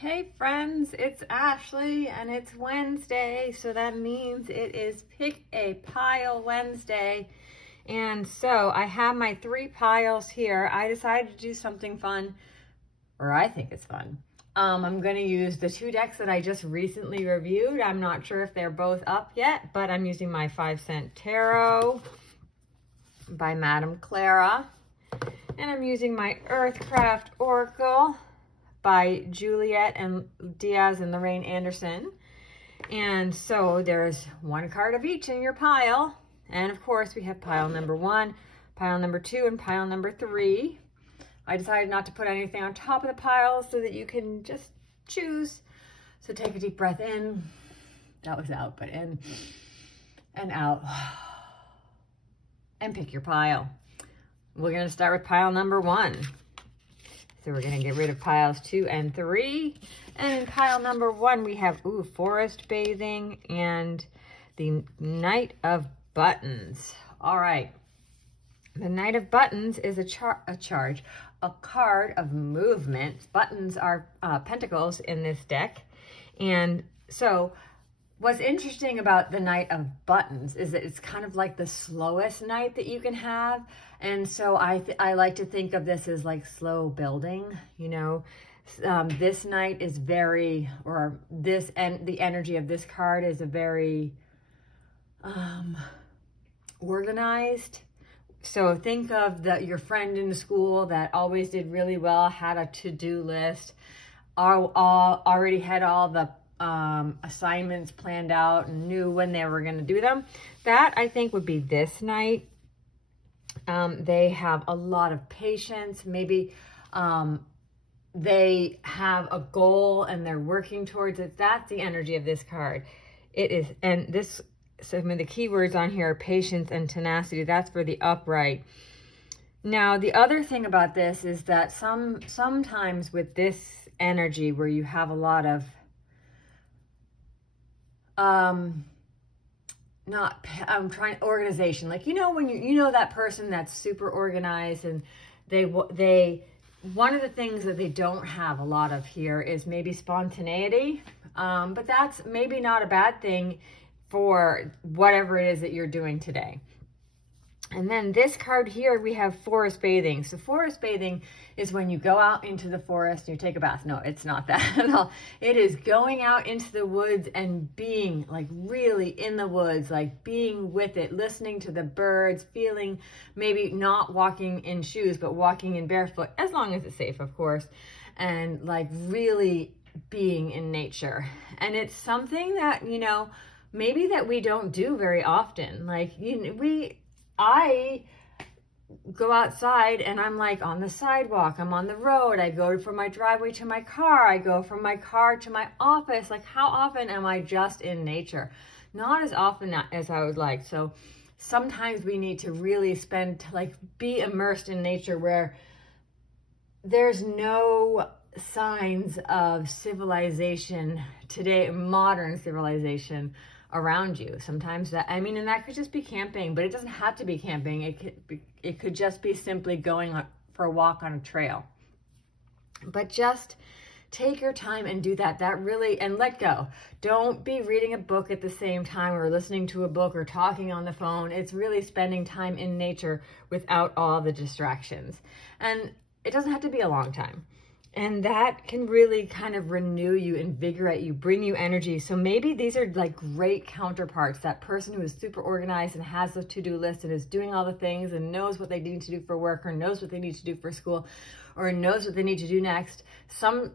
Hey friends, it's Ashley and it's Wednesday, so that means it is Pick a Pile Wednesday. And so I have my 3 piles here. I decided to do something fun, or I think it's fun. I'm going to use the 2 decks that I just recently reviewed. I'm not sure if they're both up yet, but I'm using my 5 Cent Tarot by Madame Clara. And I'm using my Earthcraft Oracle by Juliet and Diaz and Lorraine Anderson. And so there's 1 card of each in your pile. And of course we have pile number 1, pile number 2, and pile number 3. I decided not to put anything on top of the pile so that you can just choose. So take a deep breath in. That was out, but in and out. And pick your pile. We're going to start with pile number 1. So we're going to get rid of piles 2 and 3. And in pile number 1, we have, forest bathing and the Knight of Buttons. All right. The Knight of Buttons is a card of movement. Buttons are pentacles in this deck. And so what's interesting about the Knight of Buttons is that it's kind of like the slowest knight that you can have. And so I like to think of this as like slow building, you know. This knight is very, or this, and the energy of this card is a very organized. So think of your friend in school that always did really well, had a to-do list, already had all the assignments planned out and knew when they were going to do them. That, I think, would be this knight. They have a lot of patience. Maybe they have a goal and they're working towards it. That's the energy of this card. It is, and this, so I mean, the keywords on here are patience and tenacity. That's for the upright. Now, the other thing about this is that sometimes with this energy where you have a lot of organization, like, you know, when you know that person that's super organized, and they one of the things that they don't have a lot of here is maybe spontaneity, but that's maybe not a bad thing for whatever it is that you're doing today. And then this card here, we have forest bathing. So forest bathing is when you go out into the forest and you take a bath. No, it's not that at all. It is going out into the woods and being like really in the woods, like being with it, listening to the birds, feeling, maybe not walking in shoes, but walking in barefoot, as long as it's safe, of course, and like really being in nature. And it's something that, you know, maybe that we don't do very often. Like, you know, I go outside and I'm like on the sidewalk, I'm on the road, I go from my driveway to my car, I go from my car to my office. Like, how often am I just in nature? Not as often as I would like. So sometimes we need to really be immersed in nature where there's no signs of civilization today, modern civilization around you. Sometimes that, I mean, and that could just be camping, but it doesn't have to be camping. It could just be simply going for a walk on a trail. But just take your time and do that. That really, and let go. Don't be reading a book at the same time or listening to a book or talking on the phone. It's really spending time in nature without all the distractions. And it doesn't have to be a long time. And that can really kind of renew you, invigorate you, bring you energy. So maybe these are like great counterparts. That person who is super organized and has a to-do list and is doing all the things and knows what they need to do for work, or knows what they need to do for school, or knows what they need to do next.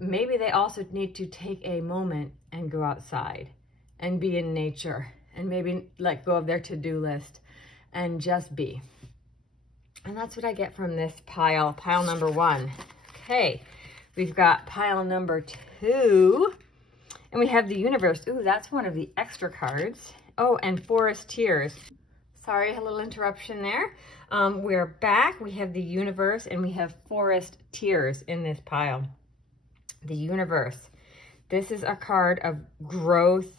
Maybe they also need to take a moment and go outside and be in nature and maybe let go of their to-do list and just be. And that's what I get from this pile number 1. Okay. We've got pile number 2, and we have the universe. Ooh, that's one of the extra cards. Oh, and forest tears. Sorry, a little interruption there. We're back. We have the universe, and we have forest tears in this pile. The universe. This is a card of growth,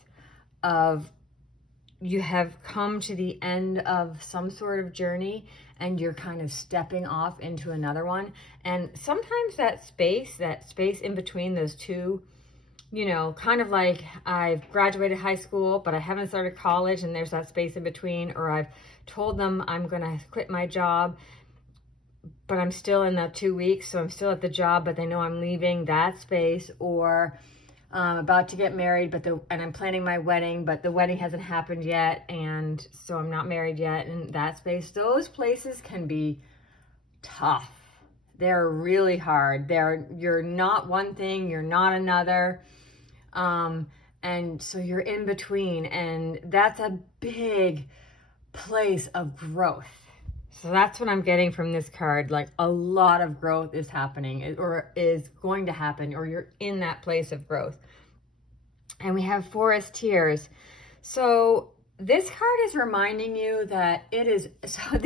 of you have come to the end of some sort of journey and you're kind of stepping off into another one. And sometimes that space in between those two you know, kind of like I've graduated high school, but I haven't started college and there's that space in between, or I've told them I'm going to quit my job, but I'm still in that 2 weeks. So I'm still at the job, but they know I'm leaving that space, or I'm about to get married, and I'm planning my wedding, but the wedding hasn't happened yet. And so I'm not married yet in that space. Those places can be tough. They're really hard. You're not one thing, you're not another. And so you're in between, and that's a big place of growth. So that's what I'm getting from this card. Like, a lot of growth is happening, or is going to happen, or you're in that place of growth. And we have Forest Tears. So this card is reminding you that it is,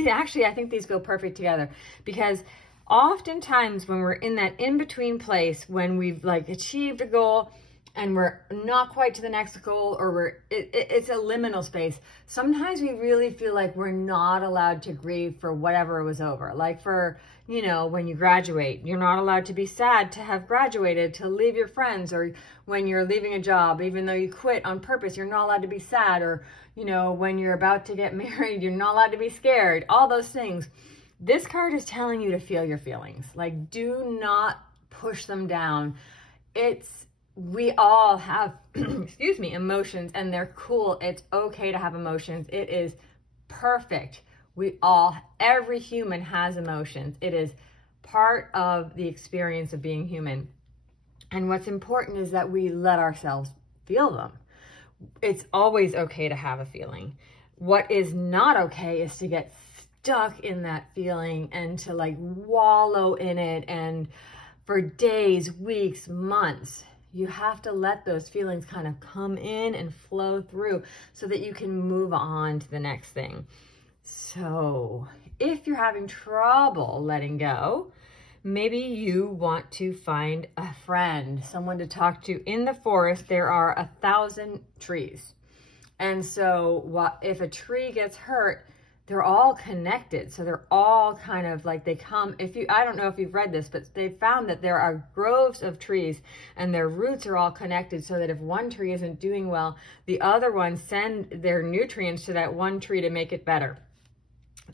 actually, I think these go perfect together, because oftentimes when we're in that in-between place, when we've like achieved a goal and we're not quite to the next goal, or it's a liminal space, sometimes we really feel like we're not allowed to grieve for whatever was over. Like, for, you know, when you graduate, you're not allowed to be sad to have graduated, to leave your friends, or when you're leaving a job, even though you quit on purpose, you're not allowed to be sad, or, you know, when you're about to get married, you're not allowed to be scared, all those things. This card is telling you to feel your feelings. Like, do not push them down. We all have, excuse me, emotions, and they're cool. It's okay to have emotions. It is perfect. Every human has emotions. It is part of the experience of being human. And what's important is that we let ourselves feel them. It's always okay to have a feeling. What is not okay is to get stuck in that feeling and to like wallow in it, and for days, weeks, months. You have to let those feelings kind of come in and flow through so that you can move on to the next thing. So if you're having trouble letting go, maybe you want to find a friend, someone to talk to. In the forest, there are 1,000 trees. And so if a tree gets hurt, they're all connected. So they're all kind of like, I don't know if you've read this, but they found that there are groves of trees and their roots are all connected, so that if one tree isn't doing well, the other ones send their nutrients to that one tree to make it better.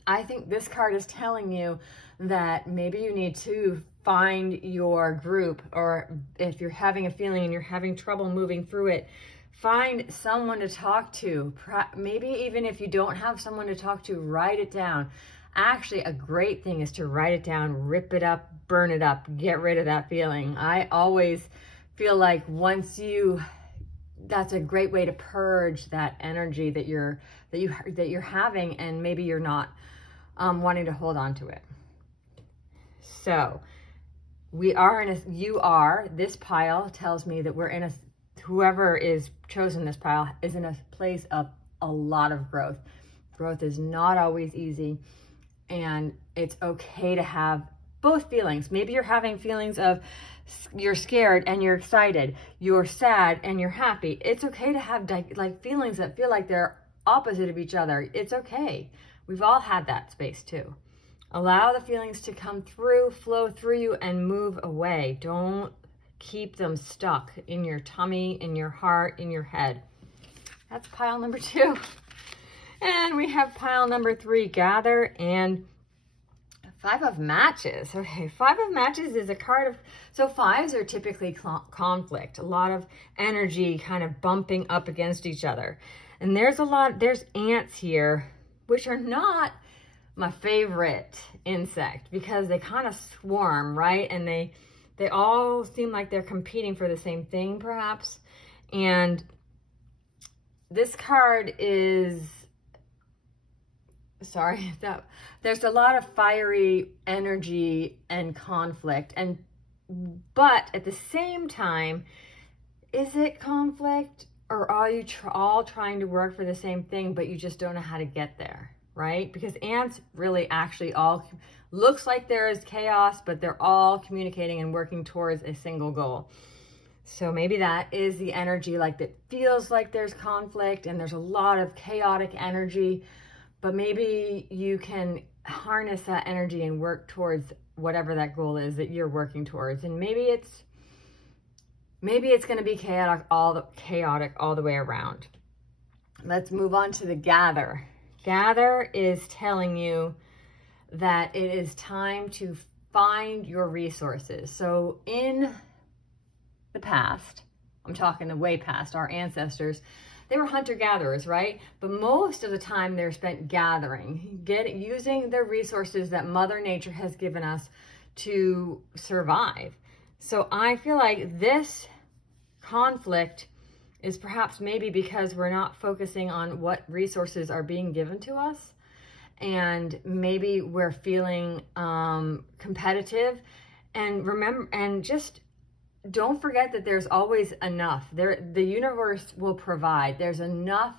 I think this card is telling you that maybe you need to find your group, or if you're having a feeling and you're having trouble moving through it, find someone to talk to. Maybe even if you don't have someone to talk to, write it down. Actually, a great thing is to write it down, rip it up, burn it up, get rid of that feeling. I always feel like that's a great way to purge that energy that you're having, and maybe you're not wanting to hold on to it. So this pile tells me that whoever is chosen this pile is in a place of a lot of growth. Growth is not always easy, and it's okay to have both feelings. Maybe you're having feelings of you're scared and you're excited, you're sad and you're happy. It's okay to have like feelings that feel like they're opposite of each other. It's okay. We've all had that space too. Allow the feelings to come through, flow through you, and move away. Don't keep them stuck in your tummy, in your heart, in your head. That's pile number 2. And we have pile number 3, Gather, and 5 of Matches. Okay, 5 of Matches is a card of, so 5s are typically conflict, a lot of energy kind of bumping up against each other. And there's ants here, which are not my favorite insect, because they kind of swarm, right? And they all seem like they're competing for the same thing, perhaps. And this card is, there's a lot of fiery energy and conflict, but at the same time, is it conflict, or are you all trying to work for the same thing, but you just don't know how to get there, right? Because ants really actually all looks like there is chaos, but they're all communicating and working towards a single goal. So maybe that is the energy, like that feels like there's conflict and there's a lot of chaotic energy, but maybe you can harness that energy and work towards whatever that goal is that you're working towards. And maybe maybe it's going to be chaotic all the way around. Let's move on to the Gather. Gather is telling you that it is time to find your resources. So in the past, I'm talking the way past, our ancestors, they were hunter-gatherers, right? But most of the time they're spent gathering, using the resources that Mother Nature has given us to survive. So I feel like this conflict is perhaps maybe because we're not focusing on what resources are being given to us. And maybe we're feeling competitive. And remember, and just don't forget that there's always enough. The universe will provide. There's enough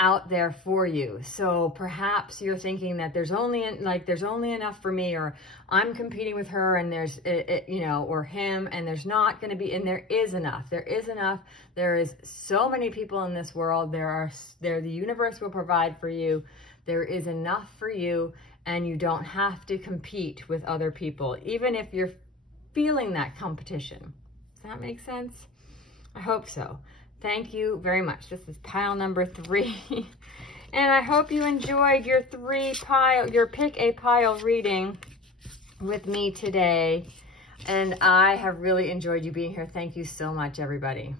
out there for you. So perhaps you're thinking that there's only enough for me, or I'm competing with her and there's you know, or him, and there's not going to be, and there is enough. There is enough. There is so many people in this world. The universe will provide for you. There is enough for you, and you don't have to compete with other people, even if you're feeling that competition. Does that make sense? I hope so. Thank you very much. This is pile number 3. And I hope you enjoyed your pick a pile reading with me today. And I have really enjoyed you being here. Thank you so much, everybody.